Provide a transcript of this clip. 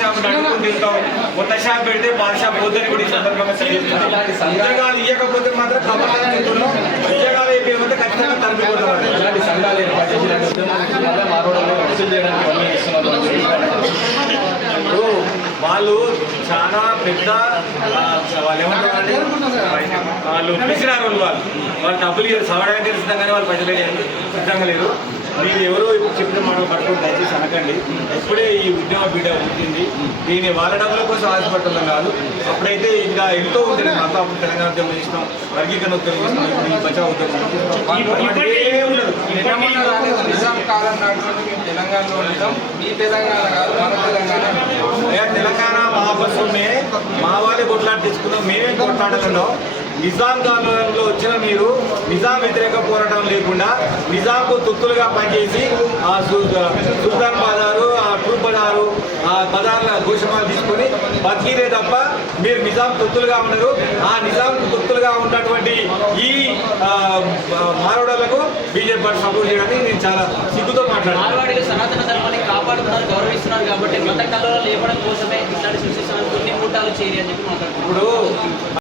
Shop నడుపుకుంటూ వెళ్తాం. కొత్త షాప్ పెడితే బాద్షా పోద్దని కూడా ఈ సందర్భంగా తెలియజేస్తున్నాం. ఉద్యోగాలు ఇవ్వకపోతే మాత్రం ప్రభుత్వం చెప్తున్నాం, ఉద్యోగాలు అయిపోతే ఖచ్చితంగా తరలిపోతున్నారు. ఇలాంటి సంఘాలు ఏర్పాటు చేసి ఇలాంటి ఉద్యోగాలు మారోడలు వసూలు చేయడానికి ఇవన్నీ ఇస్తున్నారు. వాళ్ళు చాలా పెద్ద వాళ్ళు ఏమంటారంటే వాళ్ళు పిలిచినారు వాళ్ళు డబ్బులు సవడానికి సిద్ధంగా వాళ్ళు ప్రజలు సిద్ధంగా లేరు. మీరు ఎవరో ఇప్పుడు చెప్పిన మాట పట్టుకుని దయచేసి అనకండి. ఇప్పుడే ఈ ఉద్యమ బిడ్డ పుట్టింది, దీన్ని వాళ్ళ డబ్బుల కోసం ఆశపడటం కాదు. అప్పుడైతే ఇంకా ఎంతో ఉంటుంది. మాకు అప్పుడు తెలంగాణ ఉద్యమం చేసినాం, వర్గీకరణ ఉద్యమం చేసినాం, ఇప్పుడు ఈ బచావ్ ఉద్యమం ఉండదు. నిజాం కాలం నాటి మేము తెలంగాణలో ఉంటాం. ఈ తెలంగాణ కాదు, మన తెలంగాణ. తెలంగాణ మహాపస్సుమే మా వాళ్ళే కొట్లాట తెచ్చుకున్నాం, మేమే కొట్లాడుతున్నాం. నిజాం కాలంలో వచ్చిన మీరు నిజాం వ్యతిరేక పోరాటం లేకుండా నిజాంకు తొత్తులుగా పనిచేసి ఆ సుల్తాన్ బజారు, ఆ టూర్ బజారు, ఆ బజార్ల గోషమాలు తీసుకొని బతికిరే తప్ప మీరు నిజాం తొత్తులుగా ఉన్నారు. ఆ నిజాం తొత్తులుగా ఉన్నటువంటి ఈ మారోడలకు బీజేపీ పార్టీ సపోర్ట్ చేయడానికి నేను చాలా సిగ్గుతో మాట్లాడాను. సనాతన ధర్మాన్ని కాపాడుతున్నారు, గౌరవిస్తున్నారు కాబట్టి మత కళలు లేపడం కోసమే ఇట్లాంటి సృష్టిస్తున్నారు. కొన్ని మూటాలు చేరి అని చెప్పి మాట్లాడుతున్నారు. ఇప్పుడు